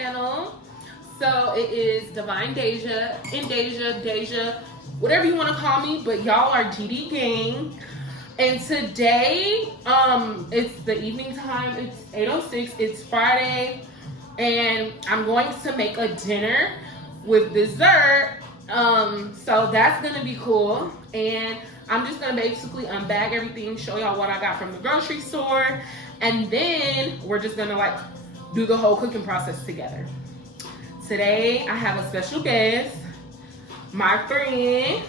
channel. So it is Divine Deja, Deja, whatever you want to call me, but y'all are GD gang. And today, it's the evening time. It's 8:06. It's Friday, and I'm going to make a dinner with dessert. So that's gonna be cool. And I'm just gonna basically unbag everything, show y'all what I got from the grocery store, and then we're just gonna like do the whole cooking process together. Today I have a special guest, my friend.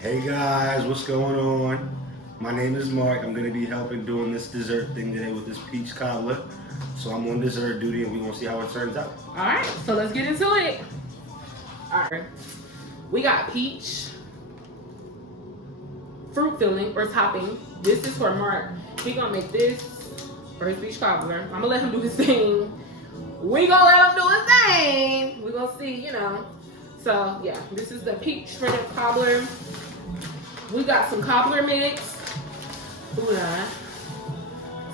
Hey guys, what's going on? My name is Mark. I'm gonna be helping doing this dessert thing today with this peach cobbler. So I'm on dessert duty and we're gonna see how it turns out. All right, so let's get into it. All right, we got peach fruit filling or topping. This is for Mark. He gonna make this for his peach cobbler. I'm gonna let him do his thing. We gonna let him do his thing. We gonna see, you know. So yeah, this is the peach for the cobbler. We got some cobbler mix. Ooh, yeah.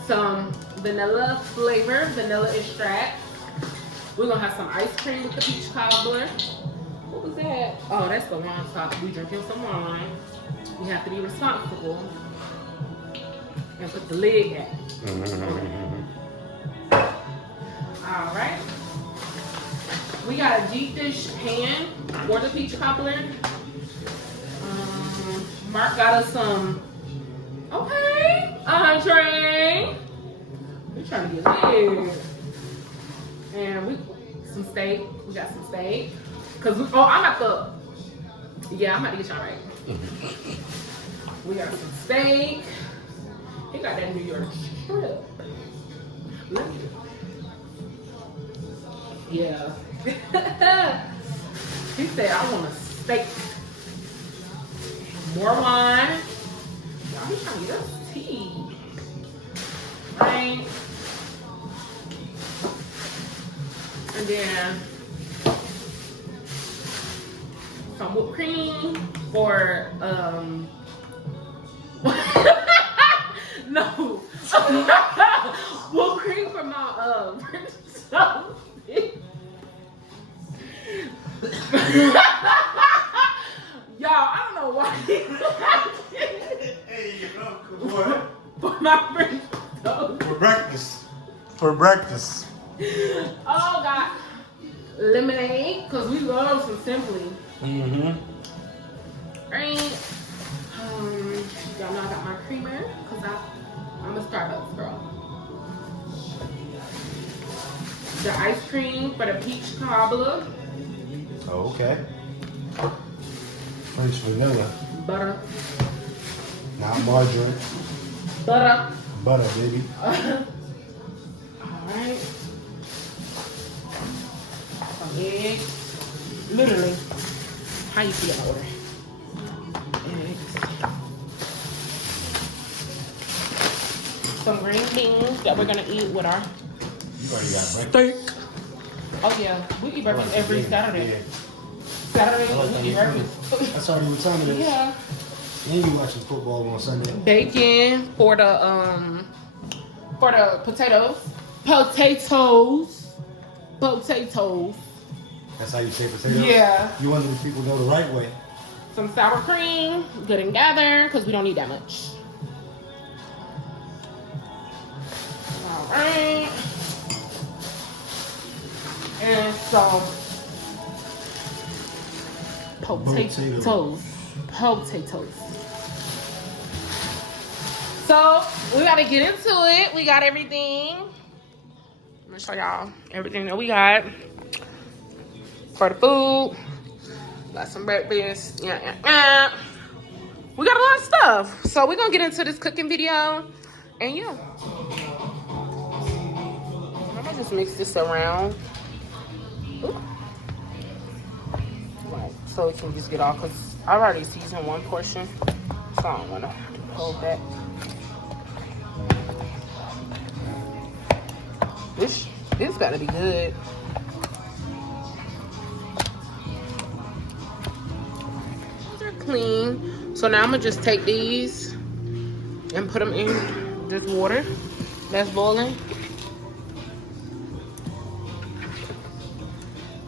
Some vanilla flavor, vanilla extract. We're gonna have some ice cream with the peach cobbler. What was that? Oh, that's the wine top. We drinking some wine. We have to be responsible and put the lid back. All right. We got a deep dish pan for the peach cobbler. Mark got us some. Okay, entree. We trying to get lit. And some steak. We got some steak. Cause I'm at the. Yeah, I'm about to get y'all right. We got some steak. He got that New York strip. Yeah. He said, I want a steak. More wine. Y'all, he's trying to get us tea. Right? And then some whipped cream for no. Whipped cream for my y'all, I don't know why. Hey, you know, what? For my French toast. For breakfast. For breakfast. Oh God. Lemonade, because we love some Simply. Right. Y'all know I got my creamer, because I'm a Starbucks girl. The ice cream for the peach cobbler. Oh, okay. French vanilla. Butter. Not margarine. Butter. Butter, baby. Alright. Some eggs. Literally. How you feel about order? Eggs. Some green beans that we're gonna eat with our You already got steak. Oh yeah, we eat breakfast every Saturday. Yeah. Saturday like we eat that. breakfast. That's already what time it is. Yeah. And you watching football on Sunday. Bacon for the potatoes. Potatoes. That's how you say potatoes? Yeah. You want the people to go the right way. Some sour cream, good and gather, because we don't need that much. All right. And some potatoes. So we gotta get into it. We got everything. I'm gonna show y'all everything that we got for the food. Got some breakfast. Yeah. We got a lot of stuff. So we're gonna get into this cooking video. And yeah. I'm gonna just mix this around. Ooh. Right, so it can just get off, because I've already seasoned one portion. So I don't wanna hold back. This gotta be good. These are clean. So now I'm gonna just take these and put them in this water that's boiling.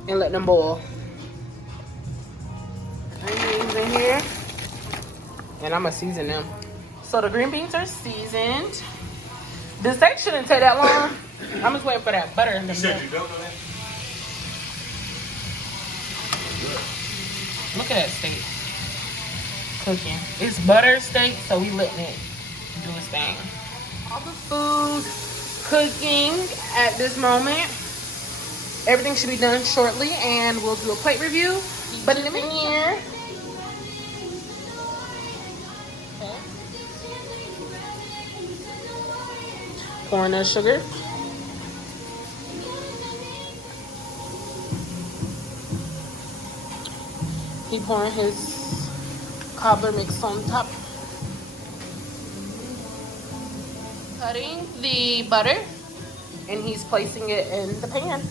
and let them boil. Green beans in here, and I'm gonna season them. So the green beans are seasoned. The steak shouldn't take that long. I'm just waiting for that butter in the milk. Look at that steak cooking. It's butter steak, so we letting it do its thing. All the food cooking at this moment. Everything should be done shortly, and we'll do a plate review. But in the meantime, pouring the sugar. He pouring his cobbler mix on top. Cutting the butter, and he's placing it in the pan.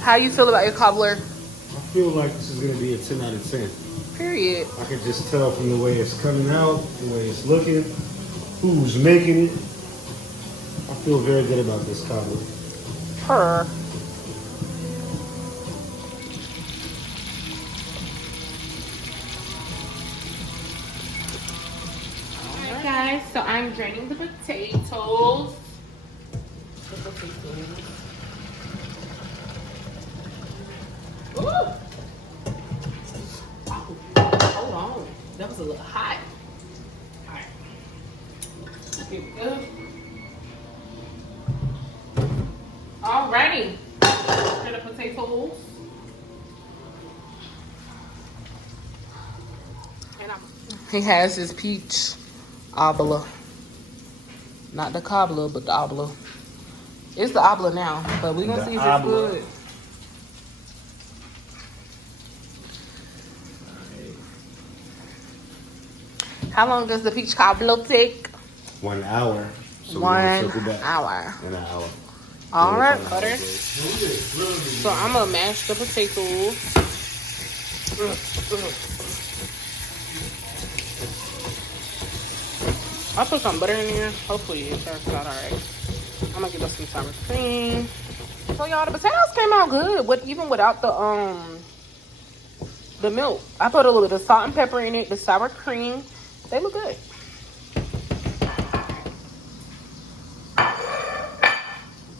How you feel about your cobbler? I feel like this is gonna be a 10 out of 10. Period. I can just tell from the way it's coming out, the way it's looking, who's making it. I feel very good about this cobbler. Her. Alright guys, so I'm draining the potatoes. Ooh. Oh, hold on. That was a little hot. Alright. Here we go. Alrighty. For the potatoes. And he has his peach obla. Not the cobbler, but the obla. It's the obla now, but we're gonna see if it's good. How long does the peach cobbler take? 1 hour. So 1 hour. In an hour. All right, butter. So I'm gonna mash the potatoes. I'll put some butter in there. Hopefully it turns out all right. I'm gonna give us some sour cream. So y'all, the potatoes came out good, even without the milk. I put a little bit of salt and pepper in it, the sour cream. They look good.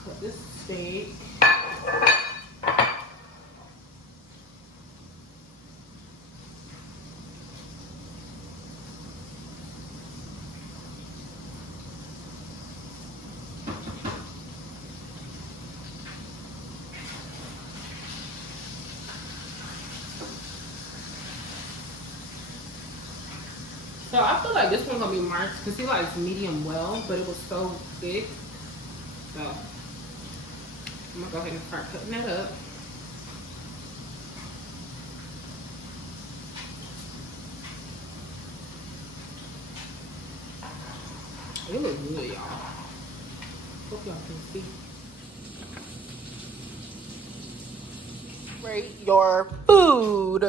Put this steak. So I feel like this one's gonna be marked because he likes medium well, but it was so thick. So I'm gonna go ahead and start putting that up. It looks good, y'all. Hope y'all can see. Rate your food.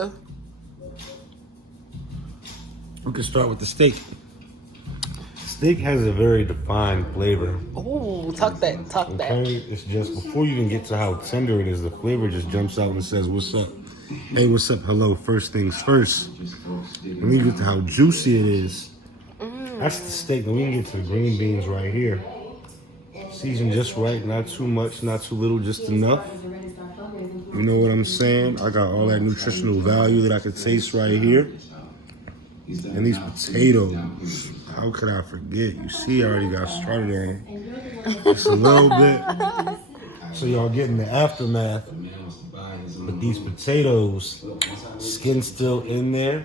We can start with the steak. Steak has a very defined flavor. Ooh, tuck that. Okay? It's just before you even get to how tender it is, the flavor just jumps out and says, "What's up? Hey, what's up? Hello." First things first. And then you get to how juicy it is. That's the steak. Then we can get to the green beans right here. Seasoned just right, not too much, not too little, just enough. You know what I'm saying? I got all that nutritional value that I could taste right here. And these potatoes, how could I forget? You see, I already got started on just a little bit. So y'all getting the aftermath. But these potatoes, skin still in there,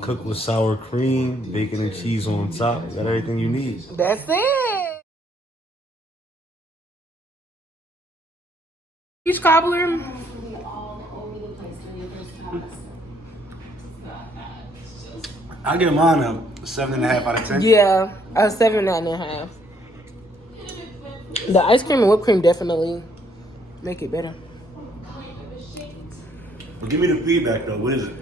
cooked with sour cream, bacon and cheese on top. Got everything you need. That's it. Peach cobbler. I give mine a 7.5 out of 10. Yeah, a 7.5. The ice cream and whipped cream definitely make it better. Well, give me the feedback though. What is it?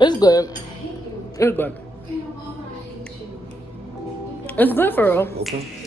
It's good. It's good. It's good for real. Okay.